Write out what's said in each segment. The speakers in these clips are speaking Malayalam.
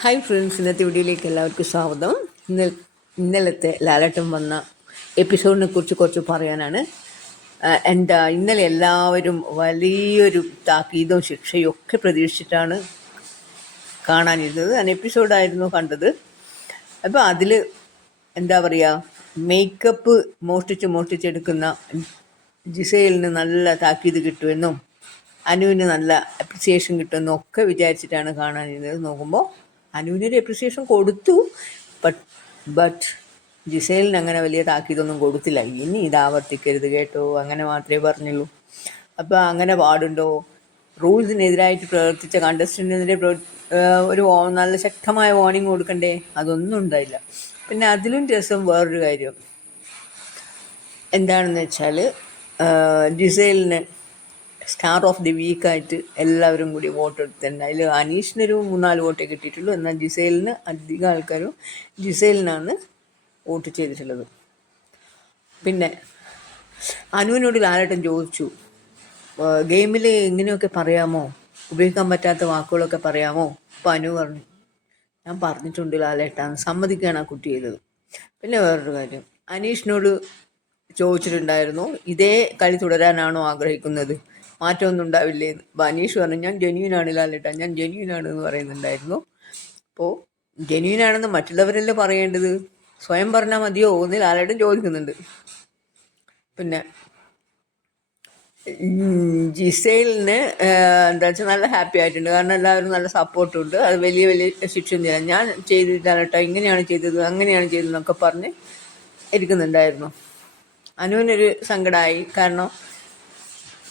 ഹായ് ഫ്രണ്ട്സ് ഇന്നത്തെ വീഡിയോയിലേക്ക് എല്ലാവർക്കും സ്വാഗതം. ഇന്ന ഇന്നലത്തെ ലാലട്ടം വന്ന എപ്പിസോഡിനെ കുറിച്ച് കുറച്ച് പറയാനാണ്. എന്താ ഇന്നലെ എല്ലാവരും വലിയൊരു താക്കീതും ശിക്ഷയും ഒക്കെ പ്രതീക്ഷിച്ചിട്ടാണ് കാണാനിരുന്നത്. ഞാൻ എപ്പിസോഡായിരുന്നു കണ്ടത്. അപ്പോൾ അതിൽ എന്താ പറയുക മേക്കപ്പ് മോഷ്ടിച്ച് മോഷ്ടിച്ചെടുക്കുന്ന ജിസയിലിന് നല്ല താക്കീത് കിട്ടുമെന്നും അനുവിന് നല്ല അപ്രിസിയേഷൻ കിട്ടുമെന്നും ഒക്കെ വിചാരിച്ചിട്ടാണ് കാണാനിരുന്നത്. നോക്കുമ്പോൾ അനുവിനൊരു അപ്രിസിയേഷൻ കൊടുത്തു ബട്ട് ബട്ട് ജിസേലിന് അങ്ങനെ വലിയ താക്കീതൊന്നും കൊടുത്തില്ല. ഇനി ഇത് ആവർത്തിക്കരുത് കേട്ടോ അങ്ങനെ മാത്രമേ പറഞ്ഞുള്ളൂ. അപ്പോൾ അങ്ങനെ പാടുണ്ടോ? റൂൾസിനെതിരായിട്ട് പ്രവർത്തിച്ച കണ്ടസ്റ്റന്റിനെതിരെ ഒരു നല്ല ശക്തമായ വാർണിംഗ് കൊടുക്കണ്ടേ? അതൊന്നും ഉണ്ടായില്ല. പിന്നെ അതിലും രസം വേറൊരു കാര്യം. എന്താണെന്ന് വെച്ചാൽ ജിസേലിന് സ്റ്റാർ ഓഫ് ദി വീക്കായിട്ട് എല്ലാവരും കൂടി വോട്ട് എടുത്തിട്ടുണ്ട്. അതിൽ അനീഷിനൊരു മൂന്നാൽ വോട്ടേ കിട്ടിയിട്ടുള്ളൂ. എന്നാൽ ജിസേലിന് അധികം ആൾക്കാരും ജിസേലിനാണ് വോട്ട് ചെയ്തിട്ടുള്ളത്. പിന്നെ അനുവിനോട് ലാലേട്ടൻ ചോദിച്ചു ഗെയിമിൽ എങ്ങനെയൊക്കെ പറയാമോ? ഉപയോഗിക്കാൻ പറ്റാത്ത വാക്കുകളൊക്കെ പറയാമോ? അപ്പോൾ അനു പറഞ്ഞു ഞാൻ പറഞ്ഞിട്ടുണ്ട് ലാലേട്ടാന്ന് സമ്മതിക്കുകയാണ് ആ കുട്ടി ചെയ്തത്. പിന്നെ വേറൊരു കാര്യം അനീഷിനോട് ചോദിച്ചിട്ടുണ്ടായിരുന്നു ഇതേ കളി തുടരാനാണോ ആഗ്രഹിക്കുന്നത്? മാറ്റമൊന്നും ഉണ്ടാവില്ലേ അനീഷ് പറഞ്ഞു ഞാൻ ജെന്യൂനാണ് ലാലേട്ടാ ഞാൻ ജെന്യൂനാണ് എന്ന് പറയുന്നുണ്ടായിരുന്നു. അപ്പോൾ ജെന്യൂനാണെന്ന് മറ്റുള്ളവരല്ലേ പറയേണ്ടത്? സ്വയം പറഞ്ഞാൽ മതിയോ? എന്ന് ലാലേട്ടൻ ചോദിക്കുന്നുണ്ട്. പിന്നെ ജിസൈലിന് എന്താ വെച്ചാൽ നല്ല ഹാപ്പി ആയിട്ടുണ്ട്. കാരണം എല്ലാവരും നല്ല സപ്പോർട്ടും ഉണ്ട് അത് വലിയ വലിയ ശിക്ഷയും ചെയ്യാൻ. ഞാൻ ചെയ്തിട്ടാണ് കേട്ടോ ഇങ്ങനെയാണ് ചെയ്തത് അങ്ങനെയാണ് ചെയ്തതെന്നൊക്കെ പറഞ്ഞ് ഇരിക്കുന്നുണ്ടായിരുന്നു. അനുവിനൊരു സങ്കടമായി കാരണം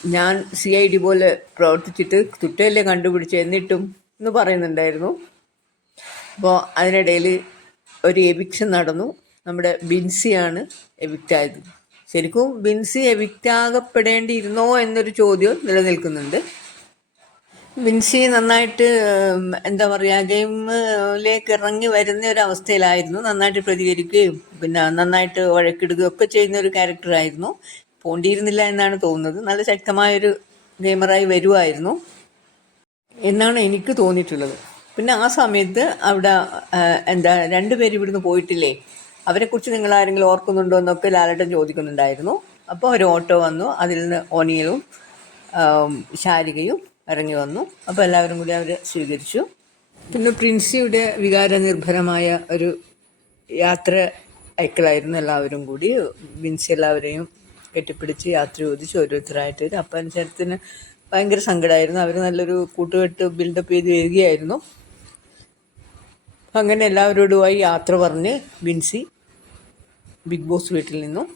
ഞാൻ സി ഐ ഡി പോലെ പ്രവർത്തിച്ചിട്ട് തുട്ടയല്ലേ കണ്ടുപിടിച്ച് എന്നിട്ടും എന്ന് പറയുന്നുണ്ടായിരുന്നു. അപ്പോൾ അതിനിടയിൽ ഒരു എവിക്ഷൻ നടന്നു. നമ്മുടെ ബിൻസിയാണ് എവിക്റ്റ് ആയത്. ശരിക്കും ബിൻസി എവിക്റ്റ് ആകപ്പെടേണ്ടിയിരുന്നോ എന്നൊരു ചോദ്യം നിലനിൽക്കുന്നുണ്ട്. ബിൻസി നന്നായിട്ട് എന്താ പറയുക ഗെയിമിലേക്ക് ഇറങ്ങി വരുന്ന ഒരു അവസ്ഥയിലായിരുന്നു. നന്നായിട്ട് പ്രതികരിക്കുകയും പിന്നെ നന്നായിട്ട് വഴക്കിടുകയും ഒക്കെ ചെയ്യുന്ന ഒരു ക്യാരക്ടറായിരുന്നു പോണ്ടിയിരുന്നില്ല എന്നാണ് തോന്നുന്നത്. നല്ല ശക്തമായൊരു ഗെയിമറായി വരുമായിരുന്നു എന്നാണ് എനിക്ക് തോന്നിയിട്ടുള്ളത്. പിന്നെ ആ സമയത്ത് അവിടെ എന്താ രണ്ടുപേർ ഇവിടുന്ന് പോയിട്ടില്ലേ? അവരെക്കുറിച്ച് നിങ്ങൾ ആരെങ്കിലും ഓർക്കുന്നുണ്ടോ എന്നൊക്കെ ലാലേട്ടൻ ചോദിക്കുന്നുണ്ടായിരുന്നു. അപ്പോൾ ഒരു ഓട്ടോ വന്നു. അതിൽ നിന്ന് ഓനിയലും ശാരികയും ഇറങ്ങി വന്നു. അപ്പോൾ എല്ലാവരും കൂടി അവർ സ്വീകരിച്ചു. പിന്നെ പ്രിൻസിയുടെ വികാരനിർഭരമായ ഒരു യാത്ര അയക്കലായിരുന്നു എല്ലാവരും കൂടി. വിൻസി എല്ലാവരെയും കെട്ടിപ്പിടിച്ച് യാത്ര ചോദിച്ച് ഓരോരുത്തരായിട്ട്. അപ്പം അനുസരത്തിന് ഭയങ്കര സങ്കടമായിരുന്നു അവർ നല്ലൊരു കൂട്ടുകെട്ട് ബിൽഡപ്പ് ചെയ്ത് വരികയായിരുന്നു. അങ്ങനെ എല്ലാവരോടുമായി യാത്ര പറഞ്ഞ് ബിൻസി ബിഗ് ബോസ് വീട്ടിൽ നിന്നും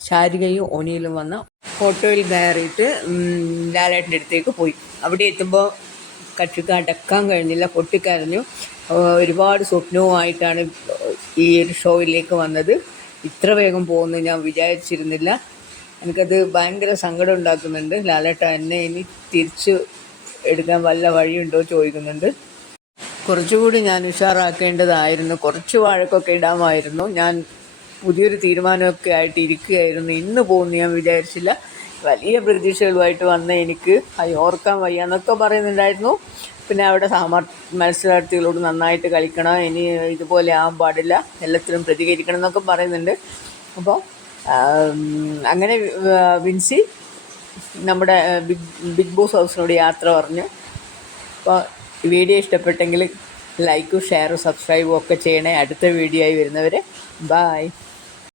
ശാരികയും ഓനിയിലും വന്ന ഫോട്ടോയിൽ കയറിയിട്ട് ലാലേട്ടന്റെ അടുത്തേക്ക് പോയി. അവിടെ എത്തുമ്പോൾ കക്ഷിക്ക് അടക്കാൻ കഴിഞ്ഞില്ല പൊട്ടിക്കരഞ്ഞു. ഒരുപാട് സ്വപ്നവുമായിട്ടാണ് ഈ ഒരു ഷോയിലേക്ക് വന്നത്. ഇത്ര വേഗം പോകുമെന്ന് ഞാൻ വിചാരിച്ചിരുന്നില്ല. എനിക്കത് ഭയങ്കര സങ്കടം ഉണ്ടാക്കുന്നുണ്ട്. ലാലേട്ട എന്നെ ഇനി തിരിച്ച് എടുക്കാൻ വല്ല വഴിയുണ്ടോ ചോദിക്കുന്നുണ്ട്. കുറച്ചുകൂടി ഞാൻ ഉഷാറാക്കേണ്ടതായിരുന്നു. കുറച്ച് വാഴക്കൊക്കെ ഇടാമായിരുന്നു. ഞാൻ പുതിയൊരു തീരുമാനമൊക്കെ ആയിട്ട് ഇരിക്കുകയായിരുന്നു. ഇന്ന് പോകുന്നു ഞാൻ വിചാരിച്ചില്ല. വലിയ പ്രതീക്ഷകളുമായിട്ട് വന്ന എനിക്ക് ഓർക്കാൻ വയ്യ എന്നൊക്കെ പറയുന്നുണ്ടായിരുന്നു. പിന്നെ അവിടെ സമർ മത്സരാർത്ഥികളോട് നന്നായിട്ട് കളിക്കണം. ഇനി ഇതുപോലെ ആവാൻ പാടില്ല. എല്ലാത്തിനും പ്രതികരിക്കണം എന്നൊക്കെ പറയുന്നുണ്ട്. അപ്പോൾ അങ്ങനെ വിൻസി നമ്മുടെ ബിഗ് ബിഗ് ബോസ് ഹൗസിനോട് യാത്ര പറഞ്ഞു. അപ്പോൾ വീഡിയോ ഇഷ്ടപ്പെട്ടെങ്കിൽ ലൈക്കും ഷെയറും സബ്സ്ക്രൈബും ഒക്കെ ചെയ്യണേ. അടുത്ത വീഡിയോ ആയി വരുന്നവരെ ബായ്